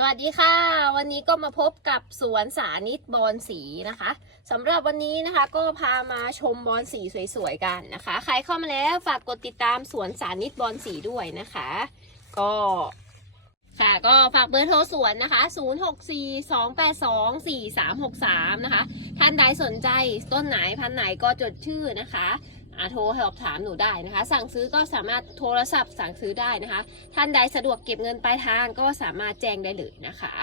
สวัสดีค่ะ วันนี้ก็มาพบกับสวนสานิตบอนสีนะคะสำหรับวันนี้นะคะก็พามาชมบอนสีสวยๆกันนะคะ ใครเข้ามาแล้วฝากกดติดตามสวนสานิตบอนสีด้วยนะคะ ก็ค่ะก็ฝากเบอร์โทรสวนนะคะ 0642824363 นะคะ ท่านใดสนใจต้นไหนพันไหนก็จดชื่อนะคะ โทรสอบถามหนูได้นะคะ สั่งซื้อก็สามารถโทรศัพท์สั่งซื้อได้นะคะ ท่านใดสะดวกเก็บเงินปลายทางก็สามารถแจ้งได้เลยนะคะ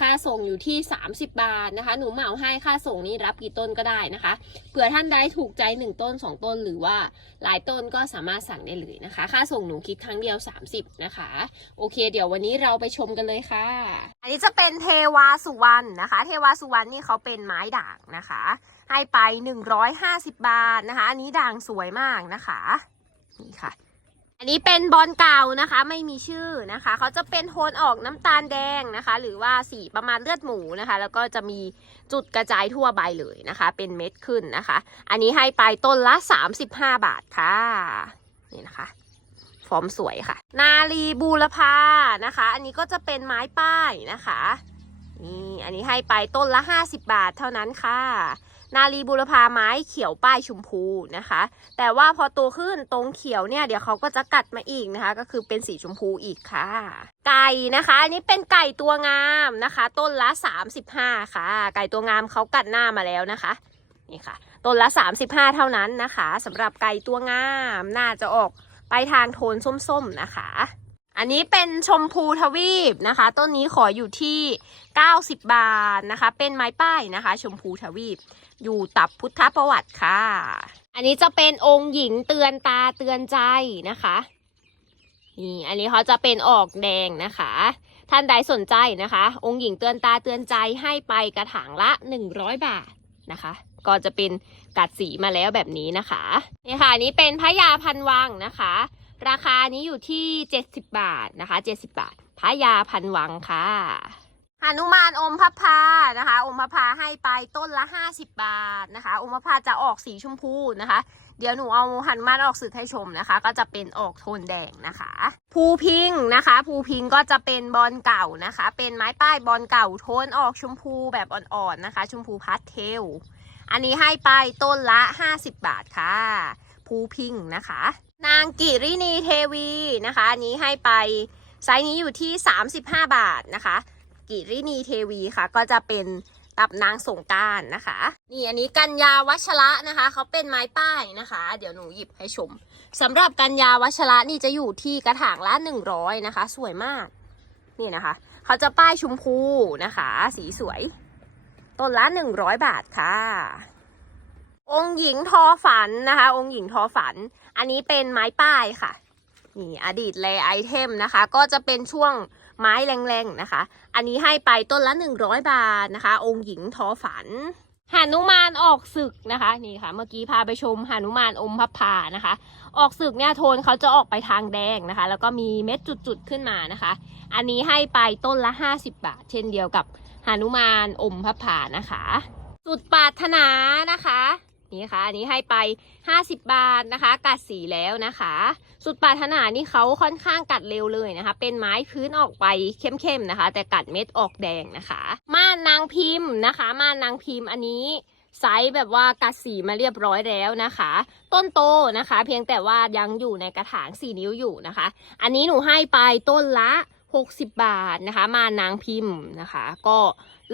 ค่าส่งอยู่ที่ 30 บาทนะคะ หนูเหมาให้ค่าส่งนี้รับกี่ต้นก็ได้นะคะเผื่อท่านใดถูกใจ 1 ต้น 2 ต้น หรือว่าหลายต้นก็สามารถสั่งได้เลยนะคะ ค่าส่งหนูคิดครั้งเดียว 30 นะคะ โอเค เดี๋ยววันนี้เราไปชมกันเลยค่ะ อันนี้จะเป็นเทวาสุวรรณนะคะ เทวาสุวรรณนี่เขาเป็นไม้ด่างนะคะ ให้ไป 150 บาทนะคะ อันนี้ด่างสวยมากนะคะ นี่ค่ะ อันนี้เป็นบอลเก่านะคะ ไม่มีชื่อนะคะ เขาจะเป็นโทนออกน้ำตาลแดงนะคะ หรือว่าสีประมาณเลือดหมูนะคะ แล้วก็จะมีจุดกระจายทั่วใบเลยนะคะ เป็นเม็ดขึ้นนะคะ อันนี้ให้ไปต้นละ 35 บาทค่ะ นี่นะคะฟอร์มสวยค่ะ นาลีบูรพานะคะ อันนี้ก็จะเป็นไม้ป้ายนะคะนี่อันนี้ให้ไปต้นละ 50 บาทเท่านั้นค่ะ นาลีบูรพาไม้เขียวป้ายชมพูนะคะ แต่ว่าพอโตขึ้นตรงเขียวเนี่ยเดี๋ยวเขาก็จะกัดมาอีกนะคะ ก็คือเป็นสีชมพูอีกค่ะ ไก่นะคะอันนี้เป็นไก่ตัวงามนะคะ ต้นละ 35 ค่ะ ไก่ตัวงามเขากัดหน้ามาแล้วนะคะนี่ค่ะต้นละ 35 เท่านั้นนะคะสำหรับไก่ตัวงามน่าจะออกไปทางโทนส้มๆนะคะ อันนี้เป็นชมพูทวีปนะคะ ต้นนี้ขออยู่ที่ 90 บาทนะคะ เป็นไม้ป้ายนะคะ ชมพูทวีป อยู่ตับพุทธประวัติค่ะ อันนี้จะเป็นองค์หญิงเตือนตาเตือนใจนะคะนี่อันนี้เขาจะเป็นออกแดงนะคะ ท่านใดสนใจนะคะ องค์หญิงเตือนตาเตือนใจให้ไปกระถางละ 100 บาทนะคะ ก็จะเป็นกัดสีมาแล้วแบบนี้นะคะนี่ค่ะนนี้เป็นพระยาพันวังนะคะ ราคานี้อยู่ที่ 70 บาทนะคะ 70 บาทพระยาพันวังค่ะ หนุมานอมพับพานะคะ อมพับพาให้ไปต้นละ50บาทนะคะ อมพับพาจะออกสีชมพูนะคะ เดี๋ยวหนูเอาหันมานออกสื่อให้ชมนะคะ ก็จะเป็นออกโทนแดงนะคะ ภูพิงนะคะ ภูพิงก็จะเป็นบอลเก่านะคะ เป็นไม้ป้ายบอลเก่าโทนออกชมพูแบบอ่อนๆนะคะ ชมพูพาสเทล อันนี้ให้ไปต้นละ50บาทค่ะ ภูพิงนะคะ นางกิรินีเทวีนะคะ อันนี้ให้ไปไซส์นี้อยู่ที่ 35 บาทนะคะ กิรินีเทวีค่ะ ก็จะเป็นตับนางสงการนะคะ นี่อันนี้กัญญาวัชระนะคะ เขาเป็นไม้ป้ายนะคะ เดี๋ยวหนูหยิบให้ชมสำหรับกัญญาวัชระนี่จะอยู่ที่กระถางละ100นะคะ สวยมาก นี่นะคะ เขาจะป้ายชมพูนะคะ สีสวย ต้นละ100บาทค่ะ องค์หญิงทอฝันนะคะ องค์หญิงทอฝัน อันนี้เป็นไม้ป้ายค่ะ นี่อดีตแลไอเทมนะคะ ก็จะเป็นช่วงไม้แรงๆนะคะ อันนี้ให้ไปต้นละ 100 บาทนะคะ องค์หญิงทอฝันหานุมานออกศึกนะคะนี่ค่ะ เมื่อกี้พาไปชมหานุมานอมพับพานะคะ ออกศึกเนี่ยโทนเขาจะออกไปทางแดงนะคะ แล้วก็มีเม็ดจุดๆขึ้นมานะคะ อันนี้ให้ไปต้นละ 50 บาท เช่นเดียวกับหานุมานอมพับพานะคะ สุดปรารถนานะคะ นี่ค่ะ อันนี้ให้ไป 50 บาทนะคะ กัดสีแล้วนะคะ สุดปรารถนานี่เขาค่อนข้างกัดเร็วเลยนะคะ เป็นไม้พื้นออกไปเข้มๆนะคะ แต่กัดเม็ดออกแดงนะคะ ม่านนางพิมพ์นะคะ ม่านนางพิมพ์อันนี้ไซส์แบบว่ากัดสีมาเรียบร้อยแล้วนะคะ ต้นโตนะคะ เพียงแต่ว่ายังอยู่ในกระถาง4นิ้วอยู่นะคะ อันนี้หนูให้ไปต้นละ 60 บาทนะคะม่านนางพิมพ์นะคะ ก็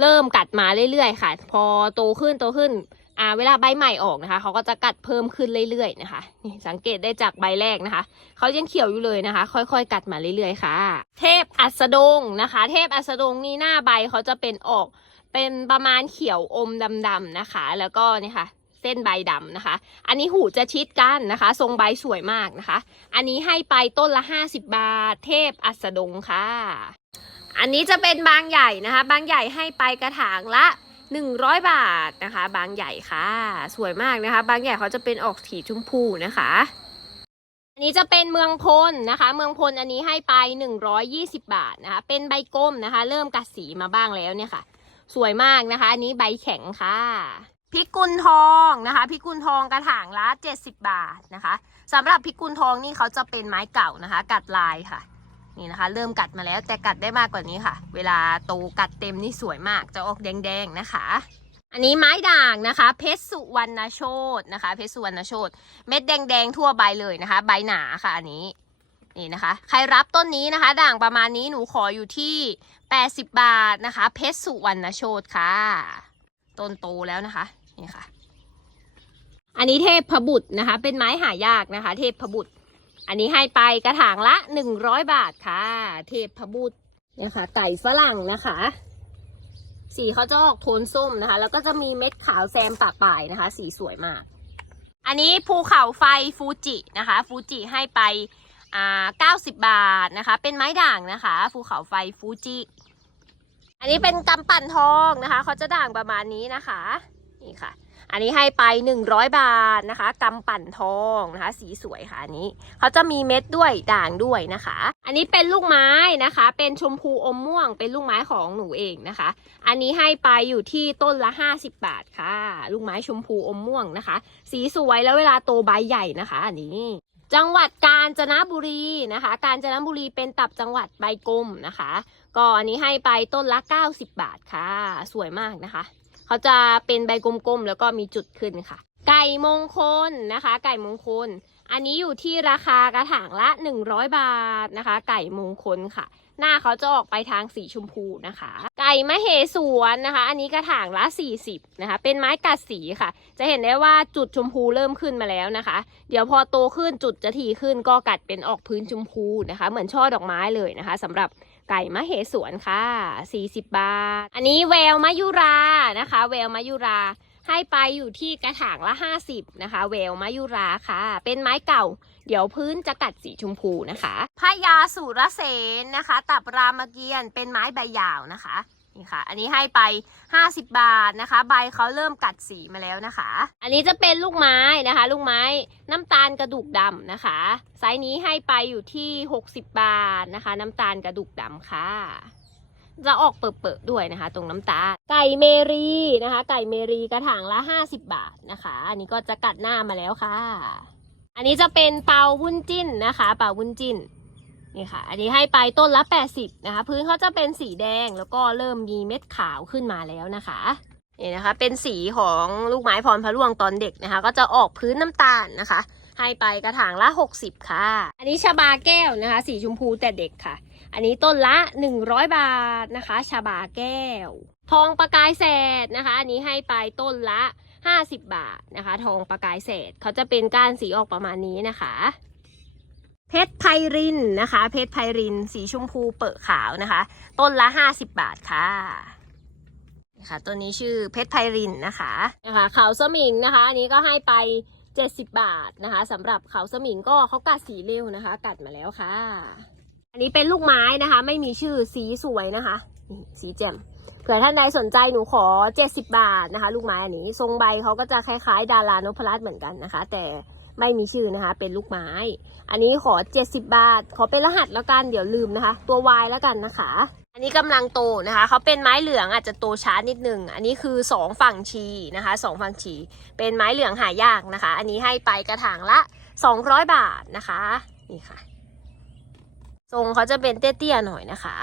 เริ่มกัดมาเรื่อยๆค่ะ พอโตขึ้นโตขึ้น อ่าเวลาใบใหม่ออกนะคะเขาก็จะกัดเพิ่มขึ้นเรื่อยๆนะคะนี่สังเกตได้จากใบแรกนะคะเขายังเขียวอยู่เลยนะคะ ค่อยๆ กัดมาเรื่อยๆค่ะ เทพอัสดงนะคะ เทพอัสดงนี่หน้าใบเขาจะเป็นออกเป็นประมาณเขียวอมดำๆนะคะ แล้วก็นี่ค่ะเส้นใบดำนะคะ อันนี้หูจะชิดกันนะคะ ทรงใบสวยมากนะคะ อันนี้ให้ไปต้นละ 50 บาท เทพอัสดงค่ะ อันนี้จะเป็นบางใหญ่นะคะ บางใหญ่ให้ไปกระถางละ 100 บาทนะคะ บางใหญ่ค่ะ สวยมากนะคะ บางใหญ่เขาจะเป็นออกสีชมพูนะคะ อันนี้จะเป็นเมืองพลนะคะ เมืองพลอันนี้ให้ไป 120 บาทนะคะ เป็นใบก้มนะคะ เริ่มกัดสีมาบ้างแล้วเนี่ยค่ะ สวยมากนะคะ อันนี้ใบแข็งค่ะพิกุลทองนะคะพิกุลทองกระถางละ70 บาทนะคะสำหรับพิกุลทองนี่เขาจะเป็นไม้เก่านะคะ กัดลายค่ะ นี่นะคะ เริ่มกัดมาแล้วแต่กัดได้มากกว่านี้ค่ะ เวลาโตกัดเต็มนี่สวยมากจะออกแดงๆนะคะ อันนี้ไม้ด่างนะคะ เพชรสุวรรณโชตนะคะ เพชรสุวรรณโชตเม็ดแดงๆทั่วใบเลยนะคะ ใบหนาค่ะอันนี้นี่นะคะ ใครรับต้นนี้นะคะ ด่างประมาณนี้หนูขออยู่ที่ 80 บาทนะคะ เพชรสุวรรณโชตค่ะ ต้นโตแล้วนะคะนี่ค่ะ อันนี้เทพพบุตรนะคะ เป็นไม้หายากนะคะ เทพพบุตร อันนี้ให้ไปกระถางละ100บาทค่ะ เทพพบุตรนะคะ ไก่ฝรั่งนะคะ สีเขาจะออกโทนส้มนะคะ แล้วก็จะมีเม็ดขาวแซมปากป่ายนะคะ สีสวยมาก อันนี้ภูเขาไฟฟูจินะคะ ฟูจิให้ไปอ่า90 บาทนะคะ เป็นไม้ด่างนะคะ ภูเขาไฟฟูจิ อันนี้เป็นกำปั่นทองนะคะ เขาจะด่างประมาณนี้นะคะ นี่ค่ะ อันนี้ให้ไป 100 บาทนะคะกำปั่นทองนะคะ สีสวยค่ะอันนี้เขาจะมีเม็ดด้วยด่างด้วยนะคะ อันนี้เป็นลูกไม้นะคะ เป็นชมพูอมม่วง เป็นลูกไม้ของหนูเองนะคะ อันนี้ให้ไปอยู่ที่ต้นละ 50 บาทค่ะ ลูกไม้ชมพูอมม่วงนะคะ สีสวยแล้วเวลาโตใบใหญ่นะคะ อันนี้จังหวัดกาญจนบุรีนะคะ กาญจนบุรีเป็นตับจังหวัดใบกลมนะคะ ก็อันนี้ให้ไปต้นละ 90 บาทค่ะ สวยมากนะคะ เขาจะเป็นใบกลมๆแล้วก็มีจุดขึ้นค่ะ ไก่มงคลนะคะ ไก่มงคล อันนี้อยู่ที่ราคากระถางละ 100 บาทนะคะ ไก่มงคลค่ะ หน้าเขาจะออกไปทางสีชมพูนะคะ ไก่มะเหสวนนะคะ อันนี้กระถางละ 40นะคะ เป็นไม้กัดสีค่ะ จะเห็นได้ว่าจุดชมพูเริ่มขึ้นมาแล้วนะคะ เดี๋ยวพอโตขึ้นจุดจะถี่ขึ้นก็กัดเป็นออกพื้นชมพูนะคะ เหมือนช่อดอกไม้เลยนะคะสำหรับ ไก่มะเหสวนค่ะ 40 บาท อันนี้แววมายุรานะคะ แววมายุรา ให้ไปอยู่ที่กระถางละ 50 นะคะ แววมายุราค่ะ เป็นไม้เก่า เดี๋ยวพื้นจะกัดสีชมพูนะคะพญาสุรเสนนะคะ ตับรามเกียรติเป็นไม้ใบยาวนะคะ นี่ค่ะ อันนี้ให้ไป 50 บาทนะคะ ใบเขาเริ่มกัดสีมาแล้วนะคะ อันนี้จะเป็นลูกไม้นะคะ ลูกไม้น้ำตาลกระดูกดำนะคะ ไซส์นี้ให้ไปอยู่ที่ 60 บาทนะคะ น้ำตาลกระดูกดำค่ะ จะออกเปิดๆด้วยนะคะ ตรงน้ำตาล ไก่เมรีนะคะ ไก่เมรีกระถางละ 50 บาทนะคะ อันนี้ก็จะกัดหน้ามาแล้วค่ะ อันนี้จะเป็นเปาวุ้นจิ้นนะคะ เปาวุ้นจิ้น นี่ค่ะ อันนี้ให้ไปต้นละ 80 นะคะ พื้นเขาจะเป็นสีแดงแล้วก็เริ่มมีเม็ดขาวขึ้นมาแล้วนะคะนี่นะคะ เป็นสีของลูกไม้พรพะร่วงตอนเด็กนะคะ ก็จะออกพื้นน้ำตาลนะคะ ให้ไปกระถางละ 60 ค่ะ อันนี้ชาบาแก้วนะคะ สีชมพูแต่เด็กค่ะ อันนี้ต้นละ 100 บาทนะคะ ชาบาแก้ว ทองประกายแสดนะคะ อันนี้ให้ไปต้นละ 50 บาทนะคะ ทองประกายแสดเขาจะเป็นก้านสีออกประมาณนี้นะคะ เพชรไพรินนะคะ เพชรไพริน สีชมพูเปิดขาวนะคะ ต้นละ50บาทค่ะนะคะต้นนี้ชื่อเพชรไพรินนะคะนะคะเขาสมิงนะคะ อันนี้ก็ให้ไป70บาทนะคะสำหรับเขาสมิงก็เขากัดสีเร็วนะคะ กัดมาแล้วค่ะ อันนี้เป็นลูกไม้นะคะ ไม่มีชื่อสีสวยนะคะนี่สีแจ่มเผื่อท่านใดสนใจหนูขอ 70 บาทนะคะ ลูกไม้อันนี้ทรงใบเขาก็จะคล้ายๆ ดารานพรัตน์เหมือนกันนะคะ แต่ ไม่มีชื่อนะคะ เป็นลูกไม้ อันนี้ขอ 70 บาท ขอเป็นรหัสแล้วกัน เดี๋ยวลืมนะคะ ตัว Y แล้วกันนะคะ อันนี้กำลังโตนะคะ เขาเป็นไม้เหลืองอาจจะโตช้านิดนึง อันนี้คือ 2 ฝั่งชีนะคะสองฝั่งชี เป็นไม้เหลืองหายากนะคะ อันนี้ให้ไปกระถางละ 200 บาทนะคะ นี่ค่ะ ทรงเขาจะเป็นเตี้ยๆหน่อยนะคะ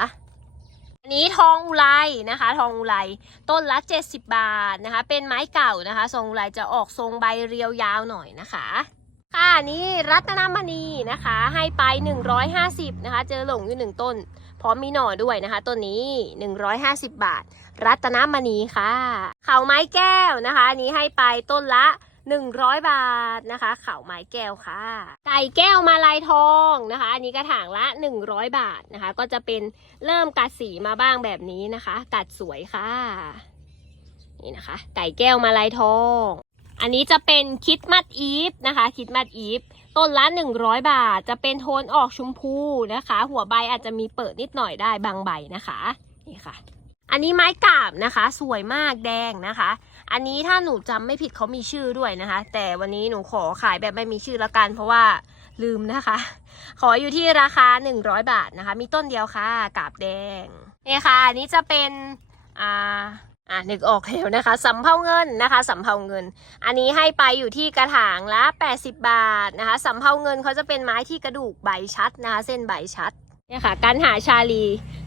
อันนี้ทองอุไรนะคะ ทองอุไรต้นละ 70 บาทนะคะ เป็นไม้เก่านะคะ ทรงอุไรจะออกทรงใบเรียวยาวหน่อยนะคะ ค่ะนี่รัตนมณีนะคะ ให้ไป 150 นะคะ เจอหลงอยู่หนึ่งต้น พร้อมมีหน่อด้วยนะคะต้นนี้ 150 บาท รัตนมณีค่ะ เขาไม้แก้วนะคะนนี้ให้ไปต้นละ 100 บาทนะคะ เขาไม้แก้วค่ะ ไก่แก้วมาลายทองนะคะ อันนี้กระถางละ 100 บาทนะคะ ก็จะเป็นเริ่มกัดสีมาบ้างแบบนี้นะคะ กัดสวยค่ะ นี่นะคะ ไก่แก้วมาลายทอง อันนี้จะเป็นคิดมัดอีฟนะคะ คิดมัดอีฟต้นละ 100 บาท จะเป็นโทนออกชมพูนะคะ หัวใบอาจจะมีเปิดนิดหน่อยได้บางใบนะคะนี่ค่ะ อันนี้ไม้กาบนะคะ สวยมากแดงนะคะ อันนี้ถ้าหนูจำไม่ผิดเขามีชื่อด้วยนะคะ แต่วันนี้หนูขอขายแบบไม่มีชื่อละกัน เพราะว่าลืมนะคะ ขออยู่ที่ราคา 100 บาทนะคะ มีต้นเดียวค่ะกาบแดงนี่ค่ะอันนี้จะเป็นอ่า อ่านึกออกแล้วนะคะสำเภาเงินนะคะสำเภาเงิน อันนี้ให้ไปอยู่ที่กระถางละ80 บาทนะคะสำเภาเงินเขาจะเป็นไม้ที่กระดูกใบชัดนะคะ เส้นใบชัดเนี่ยค่ะการหาชาลี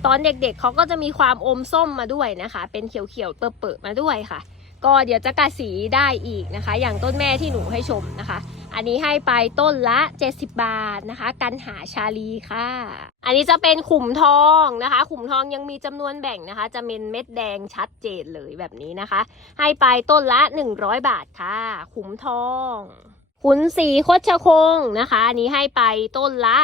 ตอนเด็กๆเขาก็จะมีความอมส้มมาด้วยนะคะ เป็นเขียวๆเปิดๆมาด้วยค่ะ ก็เดี๋ยวจะกัดสีได้อีกนะคะ อย่างต้นแม่ที่หนูให้ชมนะคะ อันนี้ให้ไปต้นละ 70 บาทนะคะ กันหาชาลีค่ะ อันนี้จะเป็นขุมทองนะคะ ขุมทองยังมีจำนวนแบ่งนะคะ จะเป็นเม็ดแดงชัดเจนเลยแบบนี้นะคะ ให้ไปต้นละ 100 บาทค่ะ ขุมทองขุนสีคดชะคงนะคะ อันนี้ให้ไปต้นละ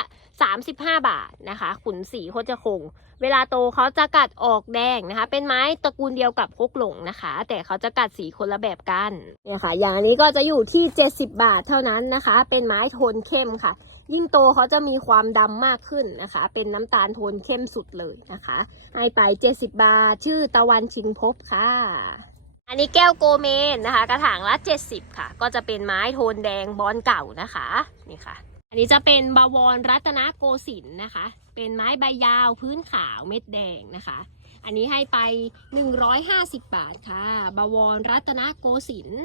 35 บาทนะคะ ขุนสีคดชะคง เวลาโตเขาจะกัดออกแดงนะคะ เป็นไม้ตระกูลเดียวกับพกหลงนะคะ แต่เขาจะกัดสีคนละแบบกันเนี่ยค่ะ อย่างนี้ก็จะอยู่ที่ 70 บาทเท่านั้นนะคะ เป็นไม้โทนเข้มค่ะ ยิ่งโตเขาจะมีความดำมากขึ้นนะคะ เป็นน้ำตาลโทนเข้มสุดเลยนะคะให้ไป 70 บาท ชื่อตะวันชิงพบค่ะอันนี้แก้วโกเมนนะคะ กระถางละ 70 ค่ะ ก็จะเป็นไม้โทนแดงบอนเก่านะคะ นี่ค่ะ นนี้จะเป็นบาวรรัตนโกสินทร์นะคะ เป็นไม้ใบยาวพื้นขาวเม็ดแดงนะคะ อันนี้ให้ไป 150 บาทค่ะ บาวรรัตนโกสินทร์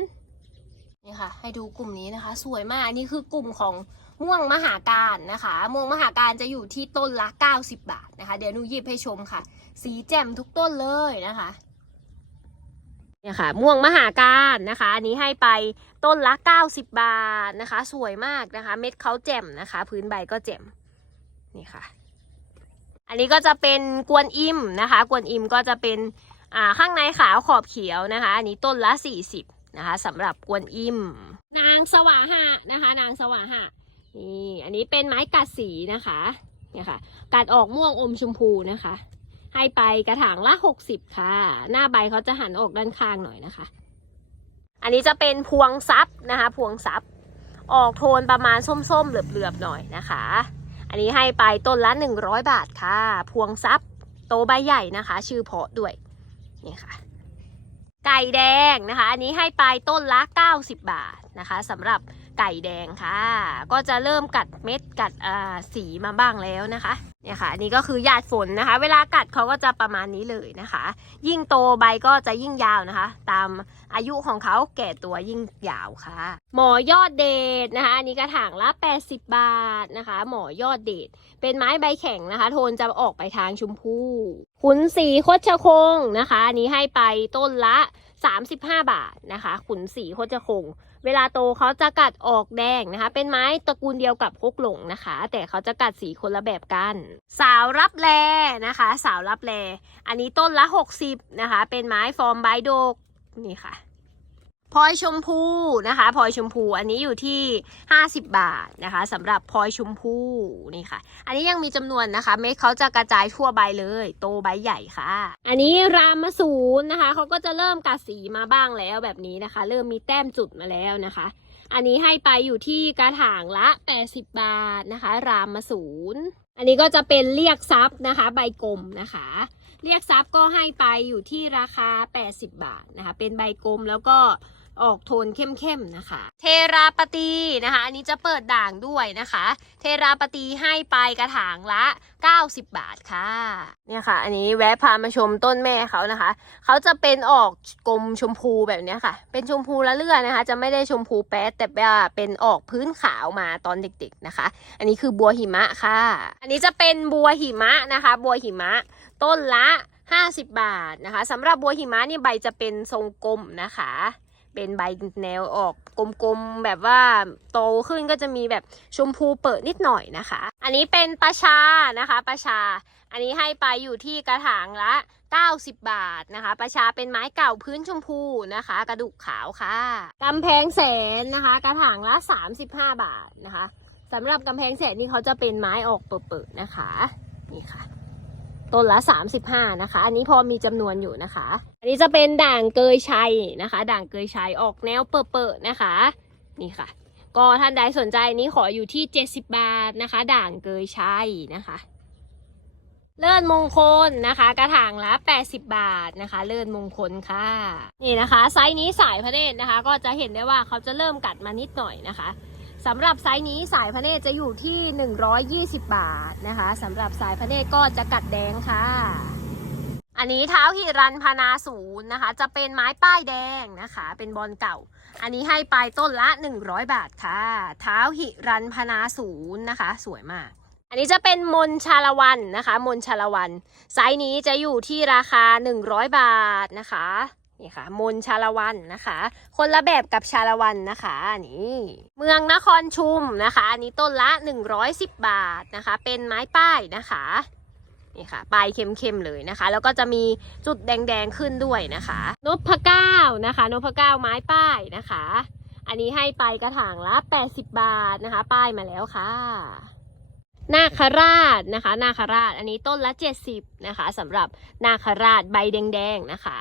นี่ค่ะ ให้ดูกลุ่มนี้นะคะ สวยมากอันนี้คือกลุ่มของม่วงมหาการนะคะ ม่วงมหาการจะอยู่ที่ต้นละ 90 บาทนะคะ เดี๋ยวหนูหยิบให้ชมค่ะ สีแจ่มทุกต้นเลยนะคะ เนี่ยค่ะ ม่วงมหาการนะคะ อันนี้ให้ไปต้นละ 90 บาทนะคะ สวยมากนะคะ เม็ดเขาแจ่มนะคะ พื้นใบก็แจ่มนี่ค่ะ อันนี้ก็จะเป็นกวนอิมนะคะ กวนอิมก็จะเป็นอ่าข้างในขาวขอบเขียวนะคะ อันนี้ต้นละ 40นะคะสำหรับกวนอิม นางสวาหะนะคะ นางสวาหะนี่อันนี้เป็นไม้กัดสีนะคะเนี่ยค่ะกัดออกม่วงอมชมพูนะคะ ให้ไปกระถางละ60ค่ะ หน้าใบเขาจะหันออกด้านข้างหน่อยนะคะ อันนี้จะเป็นพวงซับนะคะ พวงซับออกโทนประมาณส้มๆ เหลือบๆหน่อยนะคะ อันนี้ให้ไปต้นละ100บาทค่ะ พวงซับโตใบใหญ่นะคะ ชื่อเพาะด้วยนี่ค่ะ ไก่แดงนะคะ อันนี้ให้ไปต้นละ90บาทนะคะสำหรับไก่แดงค่ะ ก็จะเริ่มกัดเม็ดกัดอ่าสีมาบ้างแล้วนะคะ เนี่ยค่ะอันนี้ก็คือหยาดฝนนะคะ เวลากัดเขาก็จะประมาณนี้เลยนะคะ ยิ่งโตใบก็จะยิ่งยาวนะคะ ตามอายุของเขาแก่ตัวยิ่งยาวค่ะ หมอยอดเดชนะคะอันนี้กระถางละ 80 บาทนะคะ หมอยอดเดชเป็นไม้ใบแข็งนะคะ โทนจะออกไปทางชมพูขุนสีโคชคงนะคะอันนี้ให้ไปต้นละ 35 บาทนะคะ ขุนสีโคชคง เวลาโตเขาจะกัดออกแดงนะคะ เป็นไม้ตระกูลเดียวกับพกหลงนะคะ แต่เขาจะกัดสีคนละแบบกัน สาวรับแลนะคะ สาวรับแลอันนี้ต้นละ 60นะคะ เป็นไม้ฟอร์มใบโดกนี่ค่ะ พลอยชมพูนะคะพลอยชมพูอันนี้อยู่ที่ 50 บาทนะคะสำหรับพลอยชมพูนี่ค่ะ อันนี้ยังมีจำนวนนะคะ เม็ดเขาจะกระจายทั่วใบเลย โตใบใหญ่ค่ะ อันนี้รามสูนนะคะเขาก็จะเริ่มกัดสีมาบ้างแล้วแบบนี้นะคะ เริ่มมีแต้มจุดมาแล้วนะคะ อันนี้ให้ไปอยู่ที่กระถางละ 80 บาทนะคะ รามสูนอันนี้ก็จะเป็นเรียกทรัพย์นะคะ ใบกลมนะคะเรียกทรัพย์ก็ให้ไปอยู่ที่ราคา 80 บาทนะคะ เป็นใบกลมแล้วก็ ออกโทนเข้มๆนะคะ เทราปตีนะคะ อันนี้จะเปิดด่างด้วยนะคะ เทราปตีให้ไปกระถางละ 90 บาทค่ะ เนี่ยค่ะ อันนี้แวะพามาชมต้นแม่เขานะคะ เขาจะเป็นออกกลมชมพูแบบเนี้ยค่ะ เป็นชมพูละเลือดนะคะ จะไม่ได้ชมพูแป๊ดแต่ว่าเป็นออกพื้นขาวมาตอนเด็กๆนะคะ อันนี้คือบัวหิมะค่ะ อันนี้จะเป็นบัวหิมะนะคะ บัวหิมะ ต้นละ 50 บาทนะคะสำหรับบัวหิมะนี่ใบจะเป็นทรงกลมนะคะ เป็นใบแนวออกกลมๆแบบว่าโตขึ้นก็จะมีแบบชมพูเปิดนิดหน่อยนะคะ อันนี้เป็นประชานะคะประชา อันนี้ให้ไปอยู่ที่กระถางละ 90 บาทนะคะประชาเป็นไม้เก่าพื้นชมพูนะคะ กระดูกขาวค่ะกำแพงแสนนะคะ กระถางละ 35 บาทนะคะสำหรับกำแพงแสนนี่เขาจะเป็นไม้ออกเปิดๆนะคะนี่ค่ะ ต้นละ 35 นะคะ อันนี้พอมีจำนวนอยู่นะคะ อันนี้จะเป็นด่างเกยชัยนะคะ ด่างเกยชัยออกแนวเปิดๆนะคะ นี่ค่ะ ก็ท่านใดสนใจนี้ขออยู่ที่ 70 บาทนะคะ ด่างเกยชัยนะคะ เลิศมงคลนะคะ กระถางละ 80 บาทนะคะ เลิศมงคลค่ะ นี่นะคะ ไซส์นี้สายพระเนตรนะคะ ก็จะเห็นได้ว่าเขาจะเริ่มกัดมานิดหน่อยนะคะ สำหรับไซส์นี้สายพระเนตรจะอยู่ที่ 120 บาทนะคะสำหรับสายพระเนตรก็จะกัดแดงค่ะ อันนี้เท้าหิรันพนาศูนย์นะคะ จะเป็นไม้ป้ายแดงนะคะ เป็นบอลเก่า อันนี้ให้ไปต้นละ 100 บาทค่ะ เท้าหิรันพนาศูนย์นะคะ สวยมาก อันนี้จะเป็นมนชาละวันนะคะ มนชาละวัน ไซส์นี้จะอยู่ที่ราคา 100 บาทนะคะ นี่ค่ะมนชาละวันนะคะ คนละแบบกับชาละวันนะคะนี่เมืองนครชุมนะคะอันนี้ต้นละ 110 บาทนะคะ เป็นไม้ป้ายนะคะนี่ค่ะปลายเข้มๆเลยนะคะ แล้วก็จะมีจุดแดงๆขึ้นด้วยนะคะนพเก้านะคะนพเก้าไม้ป้ายนะคะ อันนี้ให้ไปกระถางละ 80 บาทนะคะ ป้ายมาแล้วค่ะนาคราชนะคะนาคราชอันนี้ต้นละ 70นะคะสำหรับนาคราชใบแดงๆนะคะ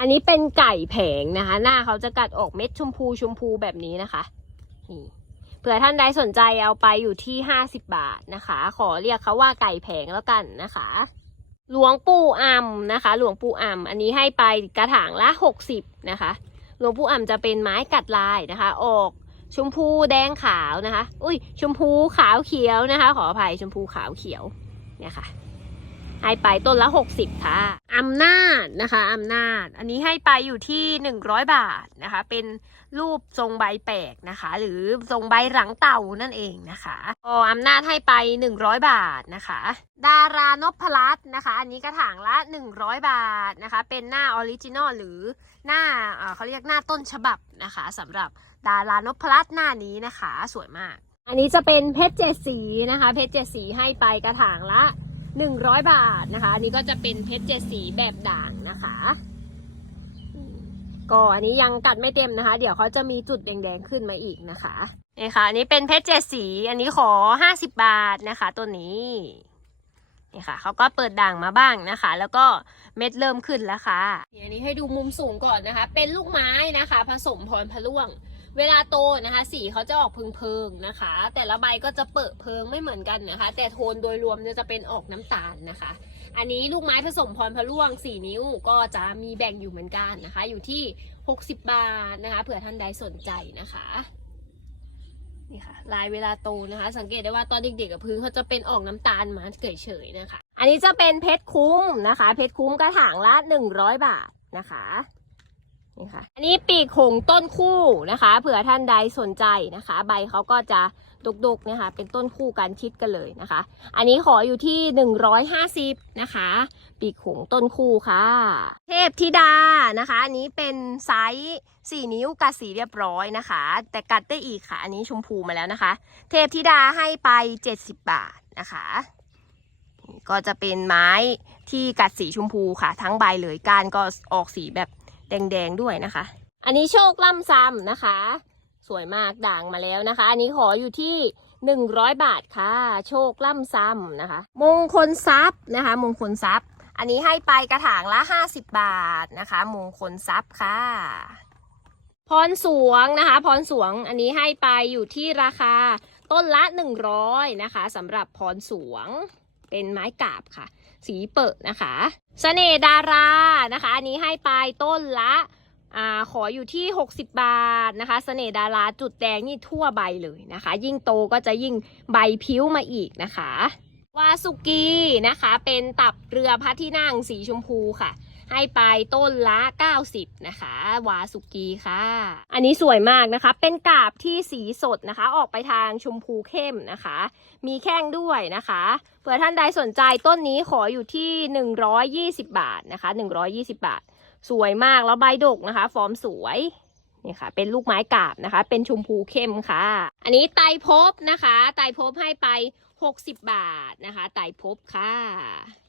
อันนี้เป็นไก่แผงนะคะ หน้าเขาจะกัดออกเม็ดชมพูชมพูแบบนี้นะคะนี่เผื่อท่านใดสนใจเอาไปอยู่ที่50บบาทนะคะ ขอเรียกเขาว่าไก่แผงแล้วกันนะคะ หลวงปู่อ่ำนะคะ หลวงปู่อ่ำอันนี้ให้ไปกระถางละ60นะคะ หลวงปู่อ่ำจะเป็นไม้กัดลายนะคะ ออกชมพูแดงขาวนะคะ อุ้ย ชมพูขาวเขียวนะคะ ขออภัยชมพูขาวเขียวเนี่ยค่ะให้ไปต้นละ60ค่ะอำนา นะคะอำนาจ อันนี้ให้ไปอยู่ที่100บาทนะคะ เป็นรูปทรงใบแปลกนะคะ หรือทรงใบหลังเต่านั่นเองนะคะก็อำนาจให้ไป100บาทนะคะ ดารานพรัตน์นะคะ อันนี้กระถางละ100บาทนะคะ เป็นหน้าออริจินอลหรือหน้าเอ่อเขาเรียกหน้าต้นฉบับนะคะสำหรับดารานพรัตน์หน้านี้นะคะ สวยมาก อันนี้จะเป็นเพชรเจ็ดสีนะคะ เพชรเจ็ดสีให้ไปกระถางละ 100 บาทนะคะ อันนี้ก็จะเป็นเพชรเจ็ดสีแบบด่างนะคะ ก็อันนี้ยังกัดไม่เต็มนะคะ เดี๋ยวเขาจะมีจุดแดงๆขึ้นมาอีกนะคะนี่ค่ะอันนี้เป็นเพชรเจ็ดสี อันนี้ขอ 50 บาทนะคะ ตัวนี้นี่ค่ะเขาก็เปิดด่างมาบ้างนะคะ แล้วก็เม็ดเริ่มขึ้นแล้วค่ะอันนี้ให้ดูมุมสูงก่อนนะคะ เป็นลูกไม้นะคะ ผสมพรพะล่วง เวลาโตนะคะสีเขาจะออกเพิงๆนะคะ แต่ละใบก็จะเปิดเพิงไม่เหมือนกันนะคะ แต่โทนโดยรวมจะเป็นออกน้ำตาลนะคะ อันนี้ลูกไม้ผสมพรพะล่วง 4 นิ้วก็จะมีแบ่งอยู่เหมือนกันนะคะ อยู่ที่ 60 บาทนะคะเผื่อท่านใดสนใจนะคะนี่ค่ะลายเวลาโตนะคะ สังเกตได้ว่าตอนเด็กๆกับพื้นเขาจะเป็นออกน้ำตาลมาเฉยๆนะคะ อันนี้จะเป็นเพชรคุ้มนะคะ เพชรคุ้มกระถางละ 100 บาทนะคะ นี่ค่ะ อันนี้ปีกหงต้นคู่นะคะ เผื่อท่านใดสนใจนะคะ ใบเขาก็จะดกๆนะคะ เป็นต้นคู่กันชิดกันเลยนะคะ อันนี้ขออยู่ที่ 150 นะคะ ปีกหงต้นคู่ค่ะ เทพธิดานะคะ อันนี้เป็นไซส์4นิ้วกัดสีเรียบร้อยนะคะ แต่กัดได้อีกค่ะ อันนี้ชมพูมาแล้วนะคะ เทพธิดาให้ไป 70 บาทนะคะก็จะเป็นไม้ที่กัดสีชมพูค่ะ ทั้งใบเลยก้านก็ออกสีแบบ แดงๆด้วยนะคะ อันนี้โชคล่ำซ้ำนะคะ สวยมากด่างมาแล้วนะคะ อันนี้ขออยู่ที่100บาทค่ะ โชคล่ำซ้ำนะคะ มงคลทรัพย์นะคะ มงคลทรัพย์ อันนี้ให้ไปกระถางละ50บาทนะคะ มงคลทรัพย์ค่ะ พรสวงนะคะ พรสวงอันนี้ให้ไปอยู่ที่ราคาต้นละ100นะคะสำหรับพรสวงเป็นไม้กาบค่ะ สีเปิดนะคะสเสน่ดารานะคะ อันนี้ให้ไปต้นละอ่าขออยู่ที่ 60 บาทนะคะสเสน่ดาราจุดแดงนี่ทั่วใบเลยนะคะ ยิ่งโตก็จะยิ่งใบพิ้วมาอีกนะคะ วาสุกีนะคะ เป็นตับเรือพระที่นั่งสีชมพูค่ะ ให้ไปต้นละ 90 นะคะ วาสุกีค่ะ อันนี้สวยมากนะคะ เป็นกาบที่สีสดนะคะ ออกไปทางชมพูเข้มนะคะ มีแข้งด้วยนะคะเผื่อท่านใดสนใจต้นนี้ขออยู่ที่ 120 บาทนะคะ 120 บาท สวยมากแล้วใบดกนะคะ ฟอร์มสวยนี่ค่ะ เป็นลูกไม้กาบนะคะ เป็นชมพูเข้มค่ะ อันนี้ไตรภพนะคะ ไตรภพให้ไป 60 บาทนะคะ ไตรภพค่ะ